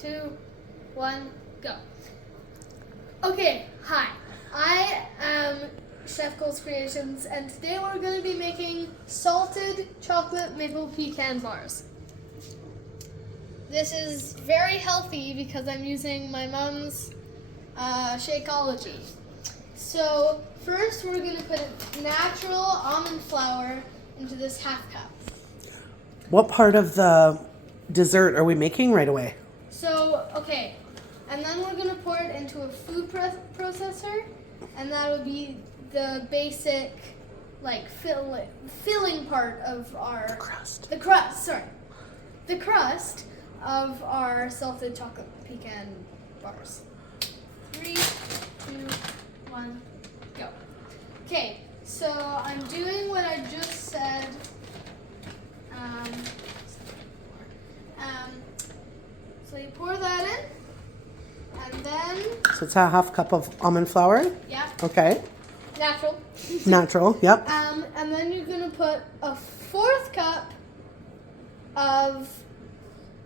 2, 1, go. Okay, hi. I am Chef Cole's Creations, and today we're going to be making salted chocolate maple pecan bars. This is very healthy because I'm using my mom's Shakeology. So first we're going to put natural almond flour into this half cup. What part of the dessert are we making right away? So, okay, and then we're going to pour it into a food processor, and that would be the basic, like, filling part of our... The crust of our salted chocolate pecan bars. 3, 2, 1, go. Okay, so I'm doing what I just said. So you pour that in, and then... So it's a half cup of almond flour? Yeah. Okay. Natural. Natural, yep. And then you're going to put a 4th cup of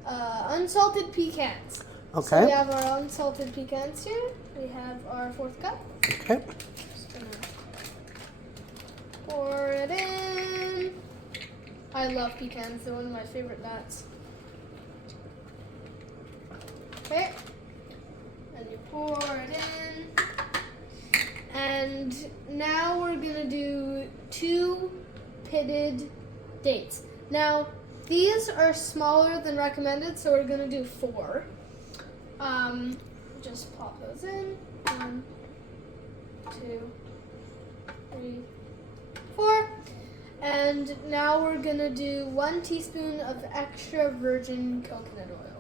unsalted pecans. Okay. So we have our unsalted pecans here. We have our 4th cup. Okay. Just going to pour it in. I love pecans. They're one of my favorite nuts. Okay. And you pour it in. And now we're going to do 2 pitted dates. Now, these are smaller than recommended, so we're going to do 4. Just pop those in. 1, 2, 3, 4. And now we're going to do 1 teaspoon of extra virgin coconut oil.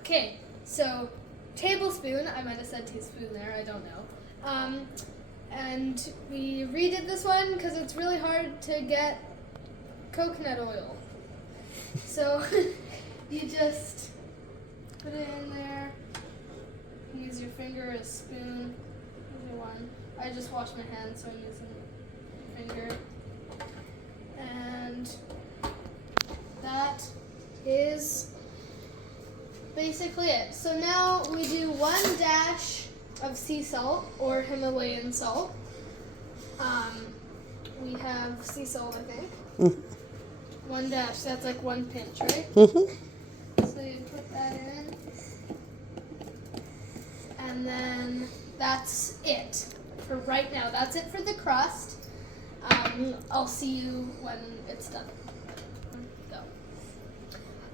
Okay, so tablespoon, I might have said teaspoon there, I don't know. And we redid this one because it's really hard to get coconut oil. So you just put it in there, use your finger as spoon, either one. I just washed my hands, so I'm using finger. And that is basically it. So now we do 1 dash of sea salt or Himalayan salt. We have sea salt, I think. 1 dash, that's like 1 pinch, right? So you put that in. And then that's it for right now. That's it for the crust. I'll see you when it's done. Go.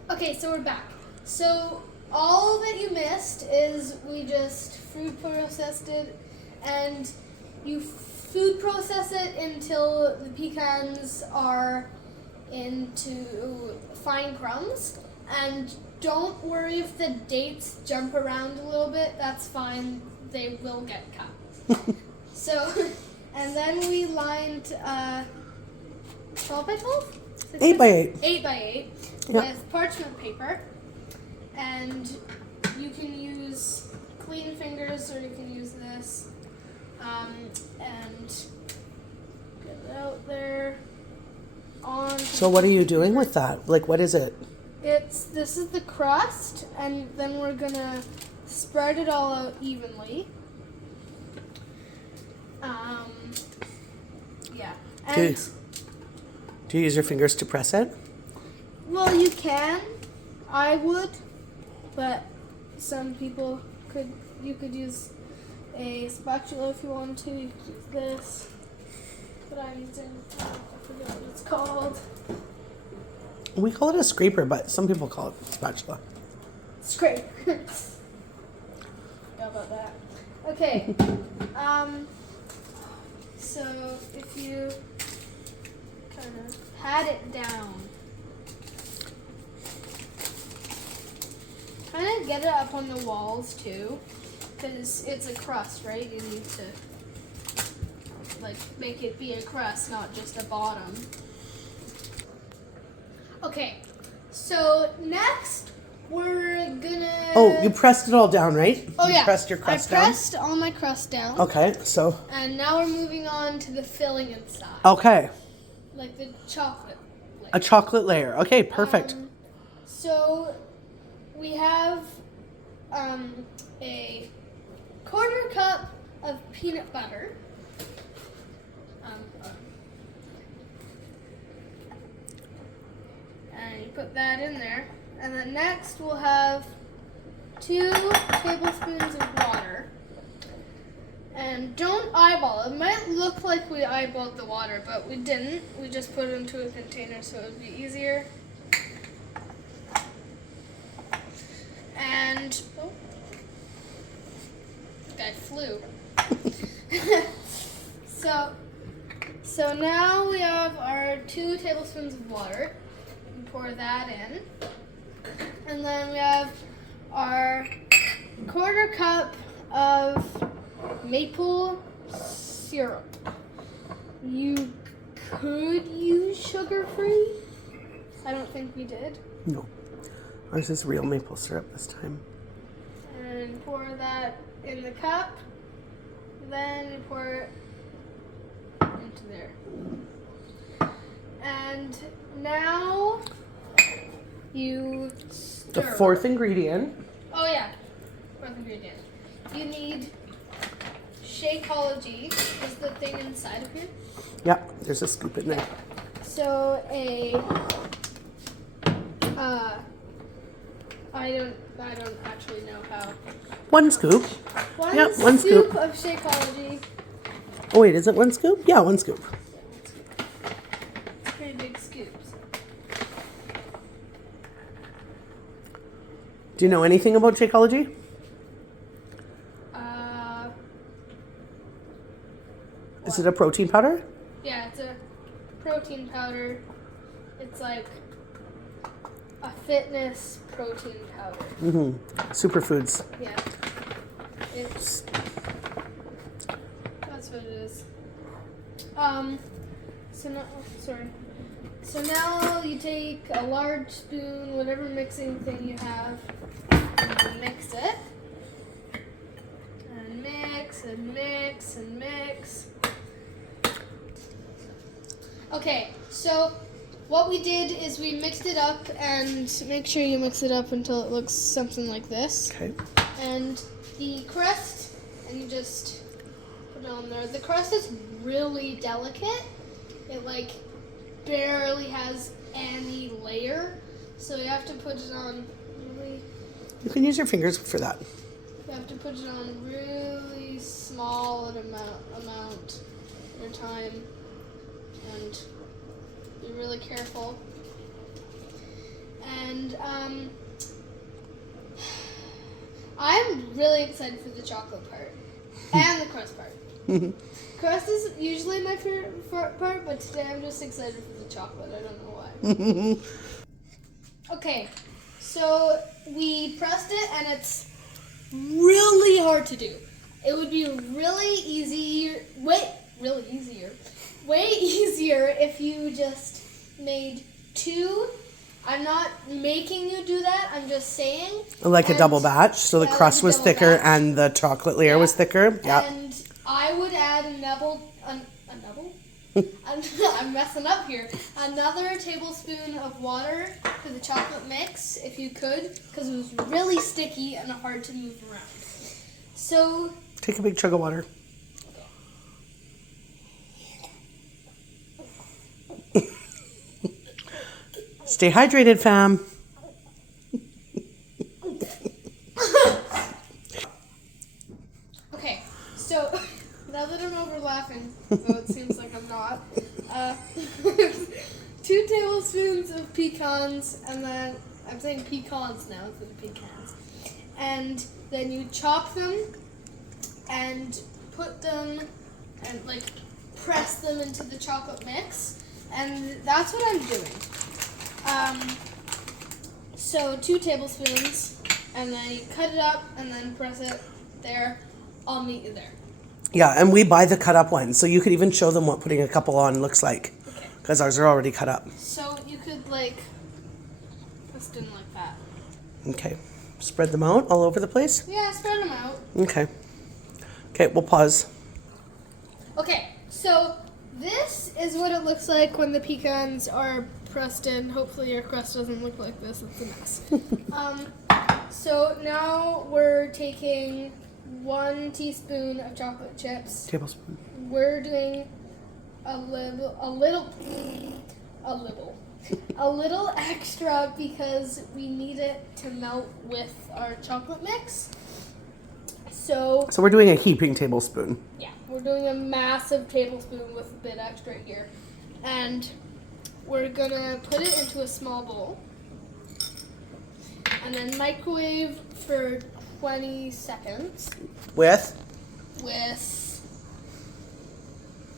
Okay, so we're back. So all that you missed is we just food processed it, and you food process it until the pecans are into fine crumbs. And don't worry if the dates jump around a little bit. That's fine. They will get cut. So, and then we lined 12 by 12? 8 by 8. 8 by 8 with parchment paper. And you can use clean fingers or you can use this. And get it out there. So what are you doing with that? Like, what is it? This is the crust, and then we're gonna spread it all out evenly. Yeah. And Do you use your fingers to press it? well, you can. I would, but some people you could use a spatula if you wanted to. You could use this. But I'm using, I forget what it's called. We call it a scraper, but some people call it spatula. Scrape. Forgot about that. Okay. So if you kind of pat it down, kind of get it up on the walls too, because it's a crust, right? You need to like make it be a crust, not just a bottom. Okay, so next we're gonna... Oh, you pressed it all down, right? Oh, yeah. You pressed your crust down? I pressed all my crust down. Okay, so... And now we're moving on to the filling inside. Okay. Like the chocolate layer. A chocolate layer. Okay, perfect. So we have a quarter cup of peanut butter. And you put that in there. And then next we'll have 2 tablespoons of water. And don't eyeball. It might look like we eyeballed the water, but we didn't. We just put it into a container so it would be easier. And the guy flew. So now we have our 2 tablespoons of water. We pour that in. And then we have our quarter cup of maple syrup. You could use sugar-free. I don't think we did. No. Ours is real maple syrup this time. And pour that in the cup. Then you pour it into there. And now you stir. The 4th ingredient. Oh yeah, 4th ingredient. You need Shakeology. Is the thing inside of here? Yep, there's a scoop in there. So I don't actually know how. 1 scoop. One scoop of Shakeology. Oh wait, is it 1 scoop? Yeah, 1 scoop. It's pretty big scoops. Do you know anything about Shakeology? Is it a protein powder? Yeah, it's a protein powder. It's like a fitness protein powder. Superfoods. Yeah. That's what it is. So now you take a large spoon, whatever mixing thing you have, and mix it. And mix and mix and mix. Okay, so what we did is we mixed it up, and make sure you mix it up until it looks something like this. Okay. And the crust, and you just put it on there. The crust is really delicate. It like barely has any layer, so you have to put it on really. You can use your fingers for that. You have to put it on really small amount at a time, and be really careful. And I'm really excited for the chocolate part and the crust part. Crust is usually my favorite part, but today I'm just excited for the chocolate. I don't know why. Okay, so we pressed it, and it's really hard to do. It would be way easier if you just made 2. I'm not making you do that. I'm just saying. Like a double batch, so the crust was thicker and the chocolate layer was thicker. Yeah. And I would add I'm messing up here. Another tablespoon of water to the chocolate mix, if you could, because it was really sticky and hard to move around. So take a big chug of water. Stay hydrated, fam. Okay, so now that I'm over laughing, though it seems like I'm not, 2 tablespoons of pecans, and then I'm saying pecans now instead of pecans, and then you chop them and put them and like press them into the chocolate mix, and that's what I'm doing. So 2 tablespoons, and then you cut it up and then press it there. I'll meet you there. Yeah, and we buy the cut up ones, so you could even show them what putting a couple on looks like, because ours are already cut up. So you could like twist in like that. Okay, spread them out all over the place? Yeah, spread them out. Okay. Okay, we'll pause. Okay, so this is what it looks like when the pecans are pressed in. Hopefully your crust doesn't look like this. It's a mess. So now we're taking 1 teaspoon of chocolate chips. Tablespoon. We're doing a little extra because we need it to melt with our chocolate mix. So we're doing a heaping tablespoon. yeah, we're doing a massive tablespoon with a bit extra here. And we're gonna put it into a small bowl and then microwave for 20 seconds With?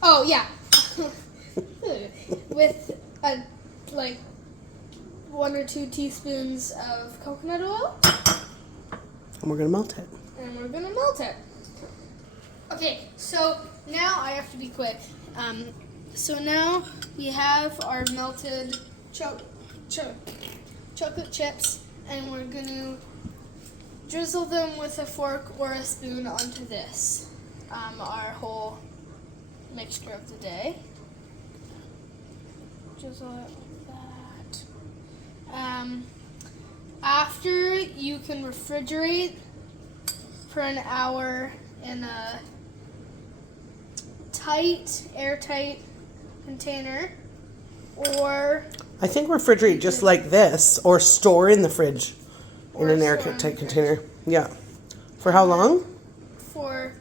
Oh yeah. With like 1 or 2 teaspoons of coconut oil. And we're gonna melt it. And we're gonna melt it. Okay, so now I have to be quick. So now we have our melted chocolate chips, and we're gonna drizzle them with a fork or a spoon onto this, our whole mixture of the day. Drizzle it like that. After, you can refrigerate for an hour in a airtight container, or I think refrigerate just like this, or store in the fridge in Or an store airtight in the container. Yeah. For how long? for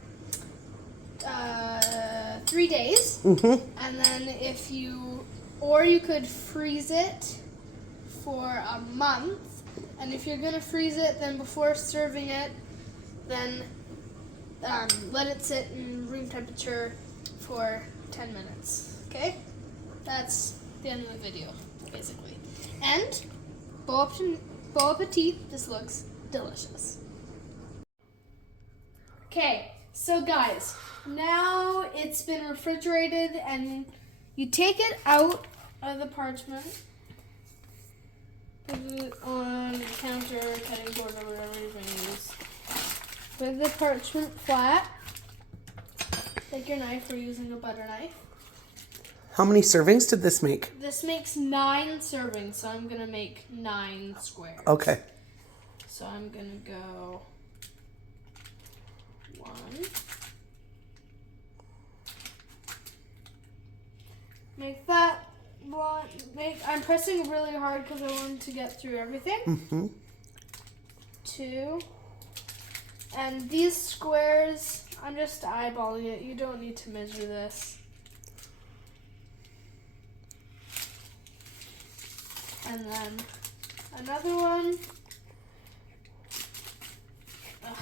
3 days. Mm-hmm. And then you could freeze it for a month. And if you're gonna freeze it, then before serving it, then let it sit in room temperature for 10 minutes. Okay? That's the end of the video, basically. And bon appetit. This looks delicious. Okay, so guys, now it's been refrigerated, and you take it out of the parchment, put it on the counter, cutting board, or whatever you're going to use. Put the parchment flat. Take your knife. We're using a butter knife. How many servings did this make? This makes 9 servings, so I'm going to make 9 squares. Okay. So I'm going to go 1. Make that one. I'm pressing really hard because I want to get through everything. Mm-hmm. 2. And these squares, I'm just eyeballing it. You don't need to measure this. And then another one. Ugh.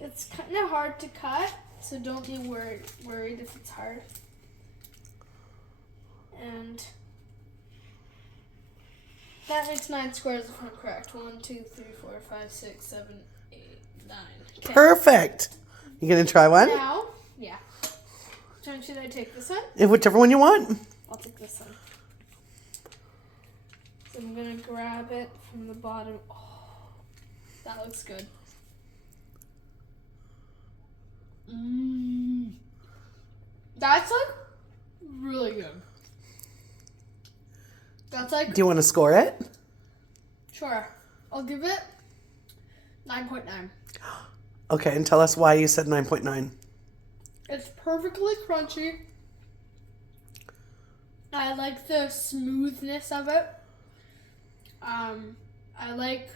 It's kind of hard to cut, so don't be worried if it's hard. And that makes 9 squares if I'm correct. 1, 2, 3, 4, 5, 6, 7, 8, 9. Okay. Perfect. You gonna try one? Now, yeah. Which one should I take? This one? Whichever one you want. I'll take this one. So I'm gonna grab it from the bottom. Oh, that looks good. That's like really good. That's like, Do you want to score it? sure. I'll give it 9.9. Okay, and tell us why you said 9.9. It's perfectly crunchy. I like the smoothness of it. I like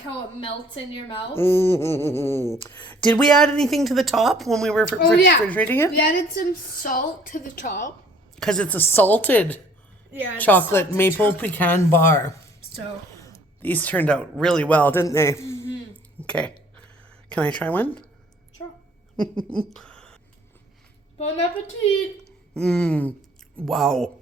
how it melts in your mouth. Mm-hmm. Did we add anything to the top when we were refrigerating it? We added some salt to the top. Because it's a salted chocolate maple pecan bar. So These turned out really well, didn't they? Mm-hmm. Okay. Can I try one? Sure. Bon appetit. Wow.